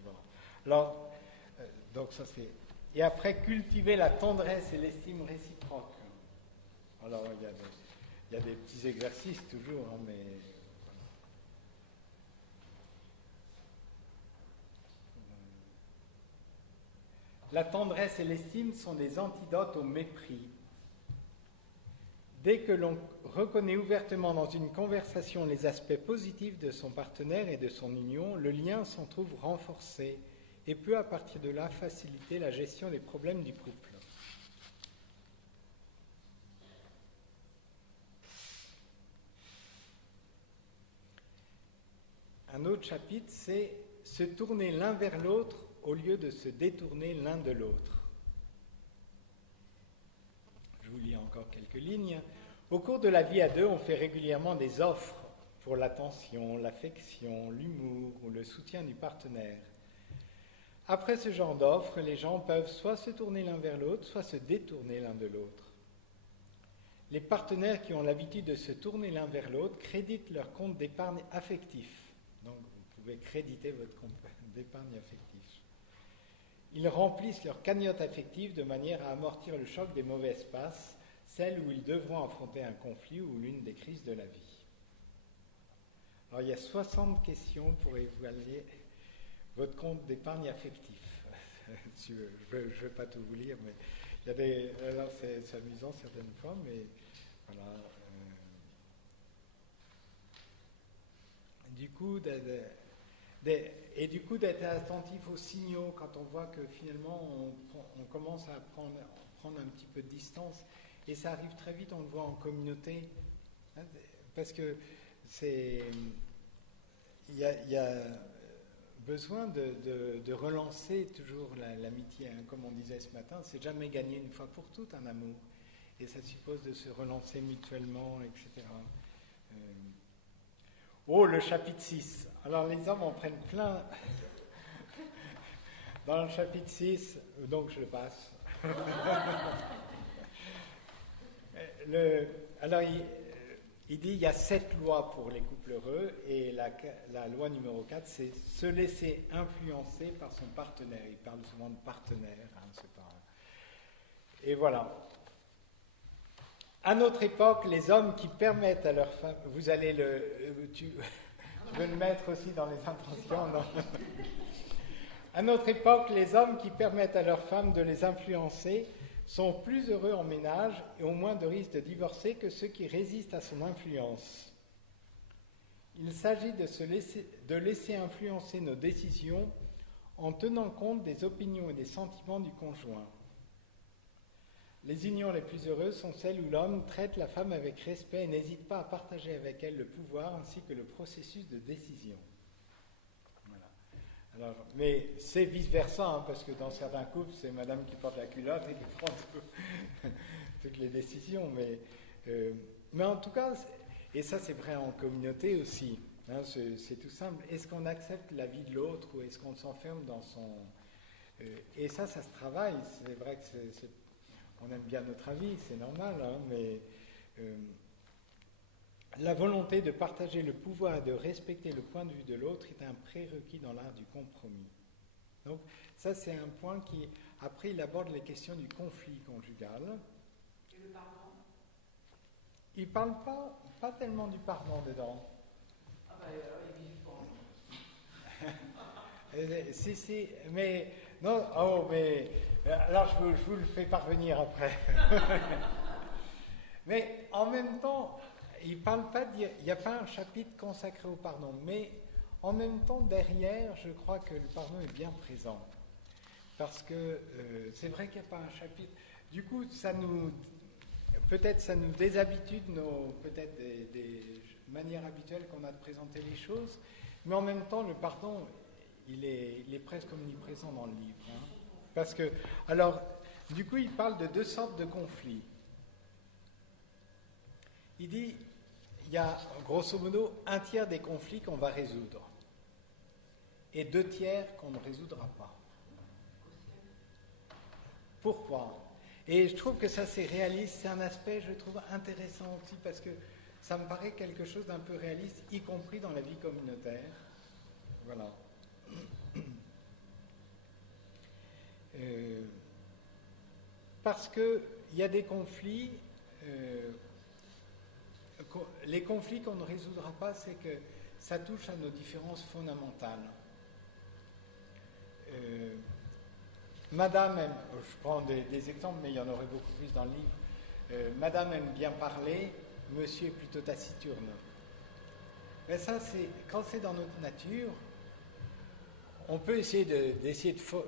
Voilà. Alors, donc ça c'est... Et après, cultiver la tendresse et l'estime réciproque. Alors, il y a des petits exercices toujours, hein, mais... Voilà. La tendresse et l'estime sont des antidotes au mépris. Dès que l'on reconnaît ouvertement dans une conversation les aspects positifs de son partenaire et de son union, le lien s'en trouve renforcé et peut à partir de là faciliter la gestion des problèmes du couple. Un autre chapitre, c'est se tourner l'un vers l'autre au lieu de se détourner l'un de l'autre. Je vous lis encore quelques lignes. Au cours de la vie à deux, on fait régulièrement des offres pour l'attention, l'affection, l'humour ou le soutien du partenaire. Après ce genre d'offres, les gens peuvent soit se tourner l'un vers l'autre, soit se détourner l'un de l'autre. Les partenaires qui ont l'habitude de se tourner l'un vers l'autre créditent leur compte d'épargne affectif. Donc, vous pouvez créditer votre compte d'épargne affectif. Ils remplissent leur cagnotte affective de manière à amortir le choc des mauvaises passes, celles où ils devront affronter un conflit ou l'une des crises de la vie. Alors, il y a 60 questions pour évaluer votre compte d'épargne affectif. Je ne veux pas tout vous lire, mais il y a des... Alors, c'est amusant certaines fois, mais voilà. Du coup, d'être attentif aux signaux quand on voit que finalement on commence à prendre un petit peu de distance, et ça arrive très vite, on le voit en communauté, hein, parce que il y a besoin de relancer toujours l'amitié, hein. Comme on disait ce matin, c'est jamais gagné une fois pour toutes un amour, et ça suppose de se relancer mutuellement, etc. Oh, le chapitre 6. Alors les hommes en prennent plein. Dans le chapitre 6, donc je le passe. Alors il dit il y a 7 lois pour les couples heureux, et la loi numéro 4, c'est se laisser influencer par son partenaire. Il parle souvent de partenaire, hein, c'est pas... Et voilà. À notre époque, les hommes qui permettent à leurs femmes... Vous allez tu veux le mettre aussi dans les intentions, non? À notre époque, les hommes qui permettent à leurs femmes de les influencer sont plus heureux en ménage et ont moins de risques de divorcer que ceux qui résistent à son influence. Il s'agit de laisser influencer nos décisions en tenant compte des opinions et des sentiments du conjoint. Les unions les plus heureuses sont celles où l'homme traite la femme avec respect et n'hésite pas à partager avec elle le pouvoir ainsi que le processus de décision. Voilà. Alors, mais c'est vice-versa, hein, parce que dans certains couples, c'est madame qui porte la culotte et qui prend toutes les décisions. Mais en tout cas, et ça c'est vrai en communauté aussi, hein, c'est tout simple. Est-ce qu'on accepte la vie de l'autre ou est-ce qu'on s'enferme dans son... et ça se travaille. C'est vrai que on aime bien notre avis, c'est normal, hein, mais... la volonté de partager le pouvoir et de respecter le point de vue de l'autre est un prérequis dans l'art du compromis. Donc ça c'est un point qui, après il aborde les questions du conflit conjugal. Et le pardon? Il ne parle pas tellement du pardon dedans. Ah bah il vit si, mais non, mais alors je vous le fais parvenir après. Mais en même temps, il parle pas il n'y a pas un chapitre consacré au pardon, mais en même temps, derrière, je crois que le pardon est bien présent. Parce que c'est vrai qu'il n'y a pas un chapitre. Du coup, peut-être ça nous déshabitue de peut-être des manières habituelles qu'on a de présenter les choses, mais en même temps, le pardon, il est presque omniprésent dans le livre. Hein. Parce que, alors, du coup, il parle de 2 sortes de conflits. Il dit, il y a grosso modo 1/3 des conflits qu'on va résoudre et 2/3 qu'on ne résoudra pas. Pourquoi? Et je trouve que ça c'est réaliste, c'est un aspect je trouve intéressant aussi parce que ça me paraît quelque chose d'un peu réaliste, y compris dans la vie communautaire. Voilà. Parce qu'il y a des conflits... les conflits qu'on ne résoudra pas, c'est que ça touche à nos différences fondamentales. Madame aime, je prends des exemples, mais il y en aurait beaucoup plus dans le livre. Madame aime bien parler, monsieur est plutôt taciturne. Mais ça, quand c'est dans notre nature, on peut essayer de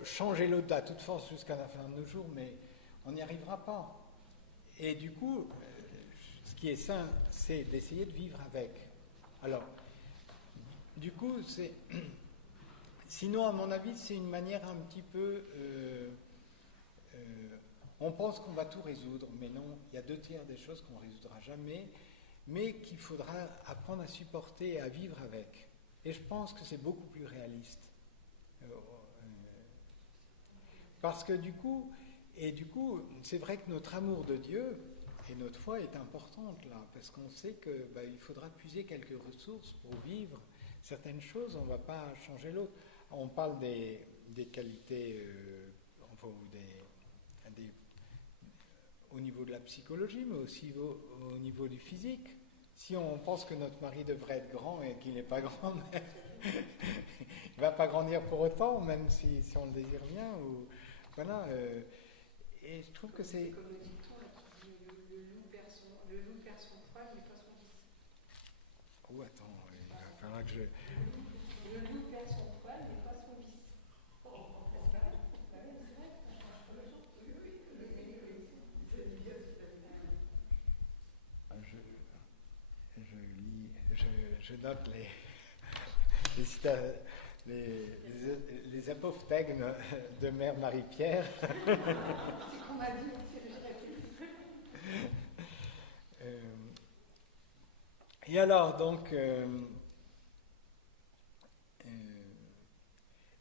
changer l'autre à toute force jusqu'à la fin de nos jours, mais on n'y arrivera pas. Et du coup, ce qui est sain, c'est d'essayer de vivre avec. Alors, du coup, sinon, à mon avis, c'est une manière un petit peu... on pense qu'on va tout résoudre, mais non, il y a 2/3 des choses qu'on ne résoudra jamais, mais qu'il faudra apprendre à supporter et à vivre avec. Et je pense que c'est beaucoup plus réaliste. Parce que du coup, c'est vrai que notre amour de Dieu et notre foi est importante là, parce qu'on sait qu'il faudra puiser quelques ressources pour vivre certaines choses, on ne va pas changer l'autre. On parle des qualités au niveau de la psychologie, mais aussi au niveau du physique. Si on pense que notre mari devrait être grand et qu'il n'est pas grand, il ne va pas grandir pour autant, même si on le désire bien. Voilà. Et je trouve que c'est... comme le dicton qui dit le loup perd son poil, mais pas son vice. Oh, attends, il va falloir que je... Le loup perd son poil, mais pas son vice. C'est pareil. Je note les apophthegmes de Mère Marie-Pierre. C'est qu'on m'a dit aussi, et alors, donc...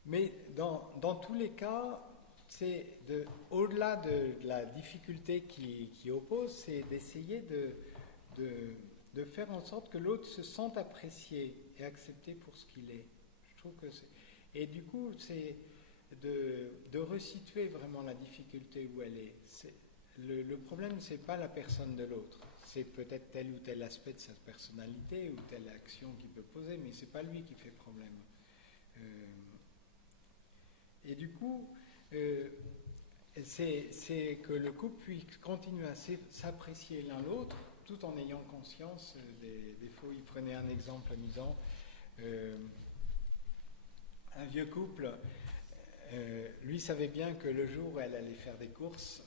mais dans tous les cas, c'est au-delà de la difficulté qui oppose, c'est d'essayer de faire en sorte que l'autre se sente apprécié et accepté pour ce qu'il est. Je trouve que et du coup, c'est de resituer vraiment la difficulté où elle est. Le problème, c'est pas la personne de l'autre. C'est peut-être tel ou tel aspect de sa personnalité ou telle action qu'il peut poser, mais c'est pas lui qui fait problème. Et du coup, c'est que le couple puisse continuer à s'apprécier l'un l'autre, tout en ayant conscience des défauts. Il prenait un exemple amusant. Un vieux couple, lui savait bien que le jour où elle allait faire des courses,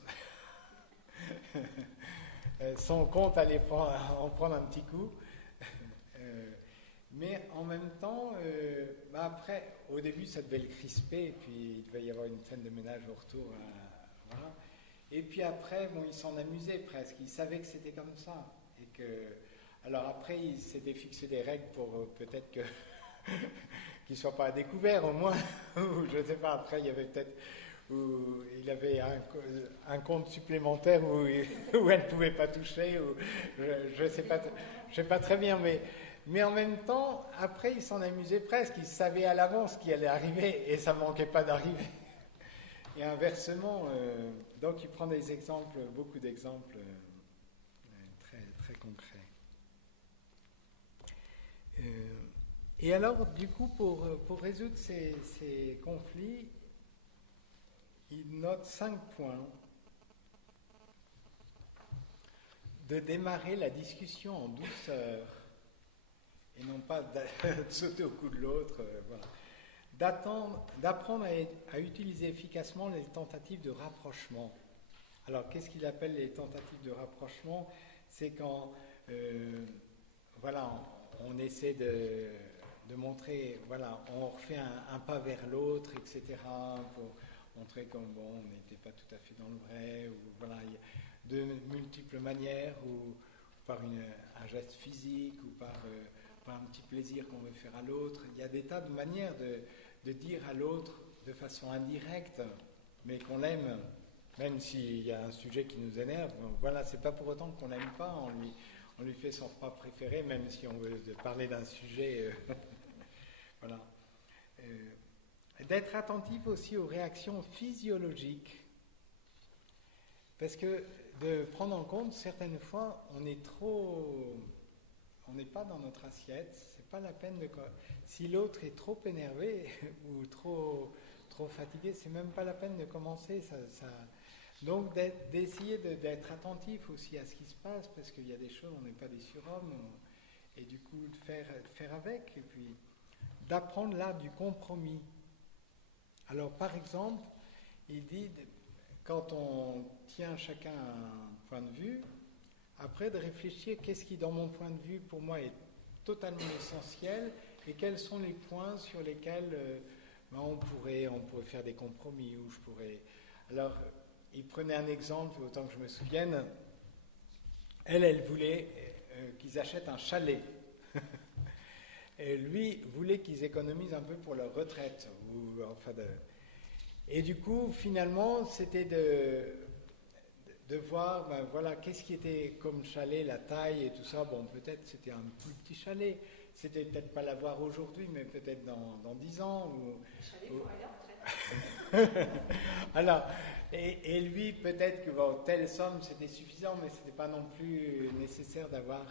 son compte allait en prendre un petit coup. Mais en même temps, après, au début, ça devait le crisper, et puis il devait y avoir une scène de ménage au retour. Voilà. Et puis après, bon, il s'en amusait presque. Il savait que c'était comme ça. Et que, alors après, il s'était fixé des règles pour peut-être que qu'il ne soit pas à découvert au moins. Ou je ne sais pas, après, il y avait peut-être où il avait un compte supplémentaire où elle ne pouvait pas toucher. Ou, je ne sais pas très bien, mais en même temps, après, il s'en amusait presque. Il savait à l'avance ce qui allait arriver et ça ne manquait pas d'arriver. Et inversement, donc il prend des exemples, beaucoup d'exemples très, très concrets. Et alors, du coup, pour résoudre ces conflits, il note 5 points. De démarrer la discussion en douceur, et non pas de sauter au cou de l'autre, voilà. D'apprendre à utiliser efficacement les tentatives de rapprochement. Alors, qu'est-ce qu'il appelle les tentatives de rapprochement? C'est quand, voilà, on essaie de montrer, voilà, on refait un pas vers l'autre, etc., pour montrer comme, bon, on n'était pas tout à fait dans le vrai, ou voilà, il y a de multiples manières, ou par un geste physique, ou par un petit plaisir qu'on veut faire à l'autre. Il y a des tas de manières de dire à l'autre de façon indirecte, mais qu'on l'aime, même s'il y a un sujet qui nous énerve. Voilà, c'est pas pour autant qu'on l'aime pas, on lui fait son repas préféré, même si on veut parler d'un sujet. Voilà. D'être attentif aussi aux réactions physiologiques, parce que de prendre en compte, certaines fois, on n'est pas dans notre assiette, c'est pas la peine de... Si l'autre est trop énervé ou trop fatigué, c'est même pas la peine de commencer. Donc d'essayer d'être attentif aussi à ce qui se passe, parce qu'il y a des choses, on n'est pas des surhommes, et du coup de faire avec, et puis d'apprendre l'art du compromis. Alors par exemple, il dit, quand on tient chacun un point de vue, après de réfléchir qu'est-ce qui dans mon point de vue pour moi est totalement essentiel et quels sont les points sur lesquels on pourrait faire des compromis, ou je pourrais... Alors il prenait un exemple, autant que je me souvienne, elle voulait qu'ils achètent un chalet. Et lui voulait qu'ils économisent un peu pour leur retraite, ou enfin et du coup finalement c'était de voir, ben voilà, qu'est-ce qui était comme chalet, la taille et tout ça. Bon, peut-être c'était un plus petit chalet. C'était peut-être pas l'avoir aujourd'hui, mais peut-être dans 10 ans. Chalet pour aller en retraite. Alors, et lui, peut-être que bon, telle somme, c'était suffisant, mais c'était pas non plus nécessaire d'avoir...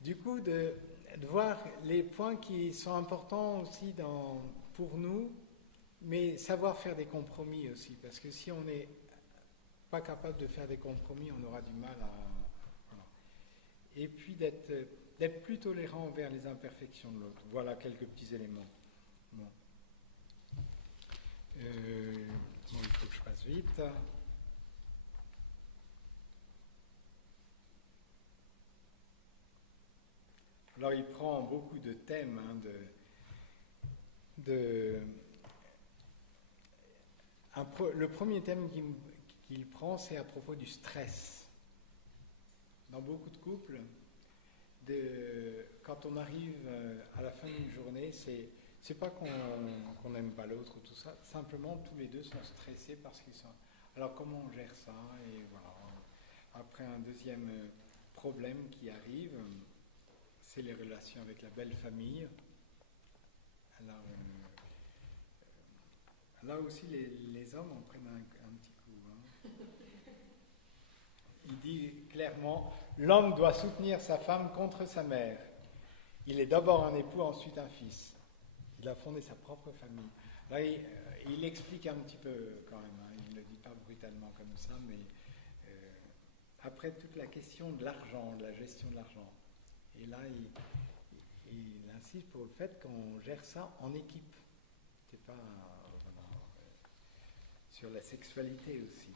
du coup, de voir les points qui sont importants aussi pour nous, mais savoir faire des compromis aussi, parce que si on n'est pas capable de faire des compromis, on aura du mal à... Voilà. Et puis d'être plus tolérant envers les imperfections de l'autre. Voilà quelques petits éléments. Bon. Il faut que je passe vite. Alors il prend beaucoup de thèmes, le premier thème qu'il prend, c'est à propos du stress. Dans beaucoup de couples, quand on arrive à la fin d'une journée, c'est pas qu'on n'aime pas l'autre ou tout ça, simplement tous les deux sont stressés parce qu'ils sont... Alors comment on gère ça? Et voilà. Après, un deuxième problème qui arrive, c'est les relations avec la belle famille. Alors, là aussi, les hommes en prennent un petit coup. Hein. Il dit clairement, l'homme doit soutenir sa femme contre sa mère. Il est d'abord un époux, ensuite un fils. Il a fondé sa propre famille. Là, il explique un petit peu quand même. Hein. Il ne le dit pas brutalement comme ça, mais après toute la question de l'argent, de la gestion de l'argent. Et là, il insiste pour le fait qu'on gère ça en équipe. C'est pas sur la sexualité aussi,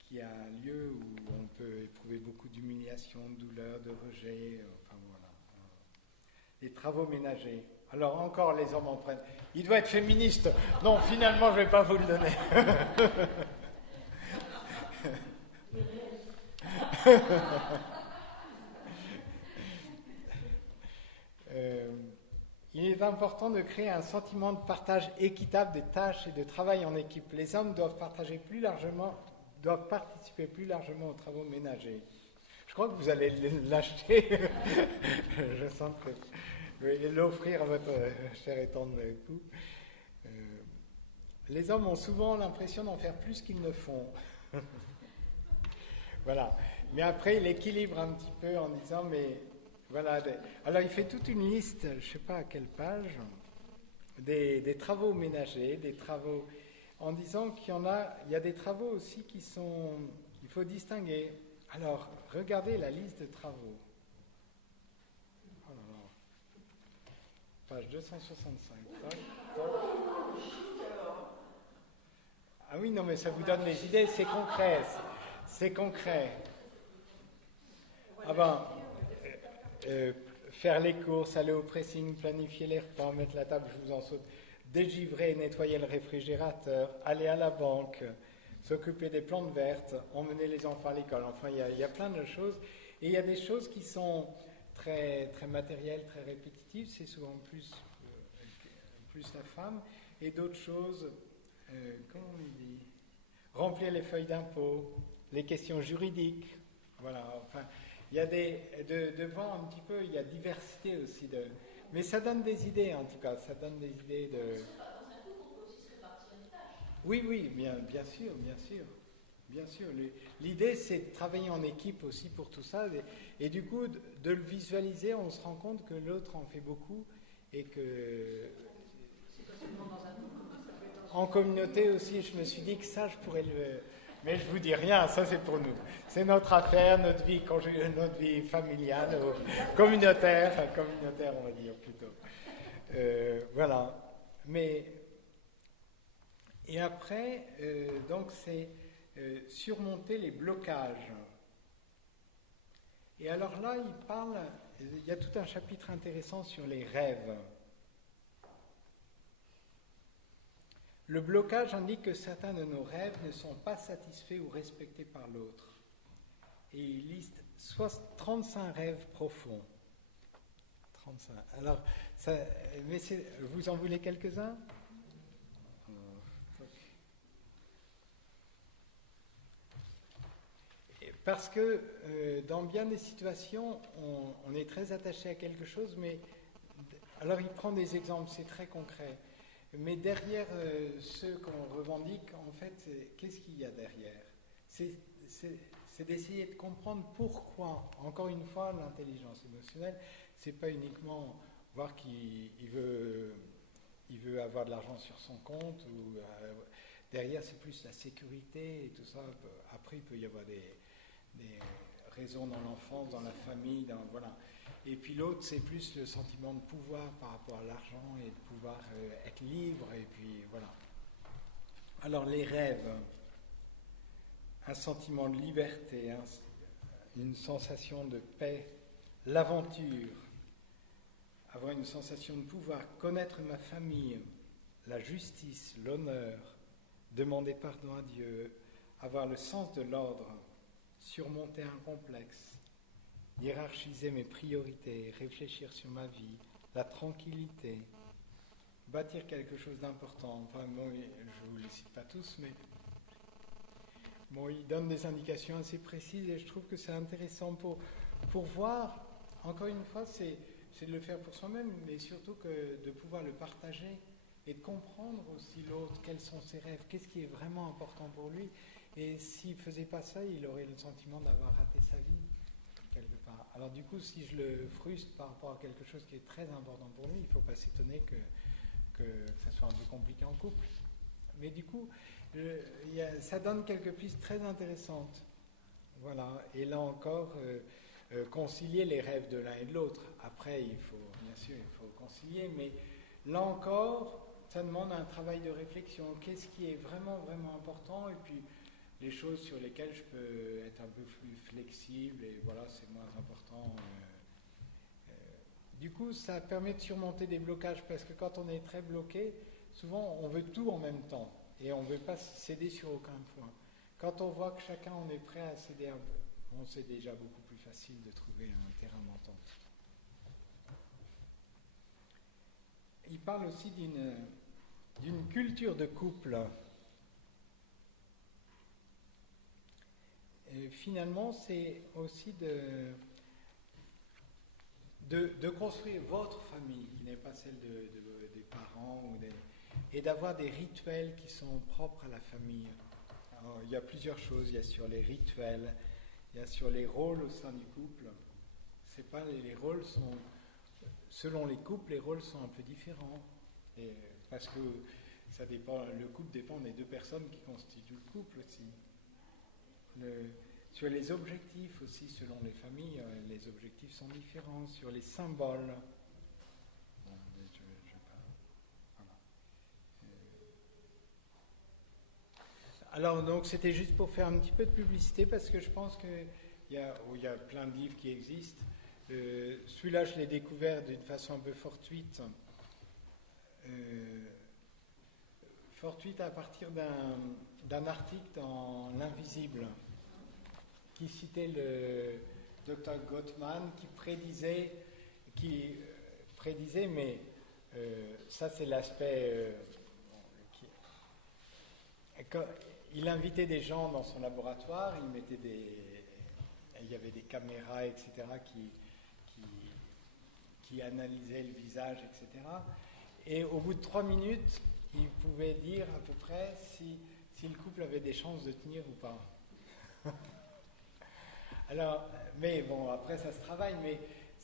qui a un lieu où on peut éprouver beaucoup d'humiliation, de douleur, de rejet. Enfin voilà. les travaux ménagers. Alors encore, les hommes en prennent. Il doit être féministe. Non, finalement, je ne vais pas vous le donner. Il est important de créer un sentiment de partage équitable des tâches et de travail en équipe. Les hommes doivent participer plus largement aux travaux ménagers. Je crois que vous allez l'acheter. Je sens que vous allez l'offrir à votre cher et tendre époux. Les hommes ont souvent l'impression d'en faire plus qu'ils ne font. Voilà. Mais après, il équilibre un petit peu en disant, mais voilà. Alors, il fait toute une liste, je ne sais pas à quelle page, des travaux ménagers, des travaux, en disant qu'il y a des travaux aussi il faut distinguer. Alors, regardez la liste de travaux. Oh là là. Page 265. Ah oui, non, mais ça vous donne des idées, c'est concret. C'est concret. Ah ben, faire les courses, aller au pressing, planifier les repas, mettre la table, je vous en saute, dégivrer et nettoyer le réfrigérateur, aller à la banque, s'occuper des plantes vertes, emmener les enfants à l'école. Enfin, il y a plein de choses. Et il y a des choses qui sont très, très matérielles, très répétitives, c'est souvent plus la femme, et d'autres choses, comment on dit, remplir les feuilles d'impôt, les questions juridiques, voilà, enfin, il y a de voir un petit peu, il y a diversité aussi mais ça donne des idées en tout cas, ça donne des idées de... Oui, oui, bien sûr, bien sûr. Bien sûr, l'idée c'est de travailler en équipe aussi pour tout ça, et du coup de le visualiser, on se rend compte que l'autre en fait beaucoup, et que... En communauté aussi, je me suis dit que ça, je pourrais le... Mais je vous dis rien, ça c'est pour nous. C'est notre affaire, notre vie notre vie familiale, communautaire, on va dire plutôt. Voilà. Mais et après, donc c'est surmonter les blocages. Et alors là, il y a tout un chapitre intéressant sur les rêves. Le blocage indique que certains de nos rêves ne sont pas satisfaits ou respectés par l'autre. Et il liste 35 rêves profonds. 35. Alors, vous en voulez quelques-uns ? Parce que dans bien des situations, on est très attaché à quelque chose, mais alors il prend des exemples, c'est très concret. Mais derrière ce qu'on revendique, en fait, qu'est-ce qu'il y a derrière ? C'est d'essayer de comprendre pourquoi. Encore une fois, l'intelligence émotionnelle, c'est pas uniquement voir qu'il veut avoir de l'argent sur son compte, ou derrière c'est plus la sécurité et tout ça. Après, il peut y avoir des raisons dans l'enfance, dans la famille, voilà. Et puis l'autre, c'est plus le sentiment de pouvoir par rapport à l'argent et de pouvoir être libre, et puis voilà. Alors les rêves, un sentiment de liberté, une sensation de paix, l'aventure, avoir une sensation de pouvoir, connaître ma famille, la justice, l'honneur, demander pardon à Dieu, avoir le sens de l'ordre, surmonter un complexe, hiérarchiser mes priorités, réfléchir sur ma vie, la tranquillité, bâtir quelque chose d'important. Enfin, bon, je ne vous les cite pas tous, mais bon, il donne des indications assez précises, et je trouve que c'est intéressant pour voir, encore une fois, c'est de le faire pour soi-même, mais surtout que de pouvoir le partager et de comprendre aussi l'autre, quels sont ses rêves, qu'est-ce qui est vraiment important pour lui. Et s'il ne faisait pas ça, il aurait le sentiment d'avoir raté sa vie, quelque part. Alors du coup, si je le frustre par rapport à quelque chose qui est très important pour lui, il ne faut pas s'étonner que ça soit un peu compliqué en couple. Mais du coup, ça donne quelques pistes très intéressantes. Voilà. Et là encore, concilier les rêves de l'un et de l'autre. Après, bien sûr, il faut concilier, mais là encore, ça demande un travail de réflexion. Qu'est-ce qui est vraiment, vraiment important, et puis les choses sur lesquelles je peux être un peu plus flexible, et voilà, c'est moins important. du coup, ça permet de surmonter des blocages parce que quand on est très bloqué, souvent on veut tout en même temps et on ne veut pas céder sur aucun point. Quand on voit que chacun on est prêt à céder un peu, c'est déjà beaucoup plus facile de trouver un terrain d'entente. Il parle aussi d'une culture de couple. Et finalement, c'est aussi de construire votre famille, qui n'est pas celle des parents, et d'avoir des rituels qui sont propres à la famille. Alors, il y a plusieurs choses. Il y a sur les rituels, il y a sur les rôles au sein du couple. C'est pas les rôles sont selon les couples, les rôles sont un peu différents, et parce que ça dépend. Le couple dépend des deux personnes qui constituent le couple aussi. Sur les objectifs aussi, selon les familles, les objectifs sont différents. Sur les symboles, voilà. Alors donc c'était juste pour faire un petit peu de publicité parce que je pense qu'il y a plein de livres qui existent. Celui-là, je l'ai découvert d'une façon un peu fortuite. Fortuite à partir d'un article dans L'Invisible qui citait le Dr Gottman qui prédisait, mais ça c'est l'aspect... il invitait des gens dans son laboratoire, il y avait des caméras, etc., qui analysaient le visage, etc. Et au bout de 3 minutes, il pouvait dire à peu près si le couple avait des chances de tenir ou pas. Alors, mais bon, après ça se travaille, mais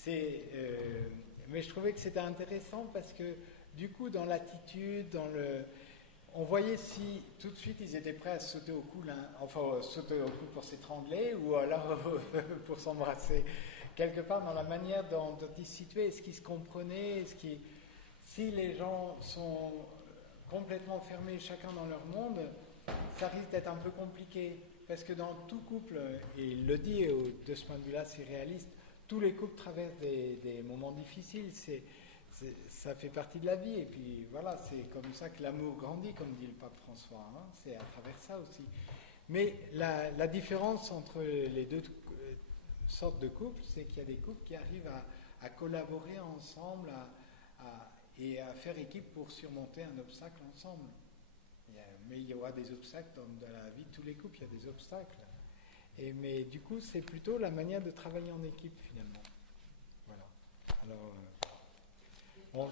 je trouvais que c'était intéressant parce que du coup, dans l'attitude, on voyait si tout de suite ils étaient prêts à sauter au cou, sauter au cou pour s'étrangler ou alors pour s'embrasser. Quelque part dans la manière dont ils se situaient, est-ce qu'ils se comprenaient, si les gens sont complètement fermés chacun dans leur monde, ça risque d'être un peu compliqué. Parce que dans tout couple, et il le dit, de ce point de vue-là, c'est réaliste, tous les couples traversent des moments difficiles, ça fait partie de la vie, et puis voilà, c'est comme ça que l'amour grandit, comme dit le pape François, hein, c'est à travers ça aussi. Mais la différence entre les deux sortes de couples, c'est qu'il y a des couples qui arrivent à collaborer ensemble et à faire équipe pour surmonter un obstacle ensemble. Mais il y aura des obstacles dans la vie de tous les couples, il y a des obstacles. Mais du coup, c'est plutôt la manière de travailler en équipe finalement. Voilà. Alors, bon,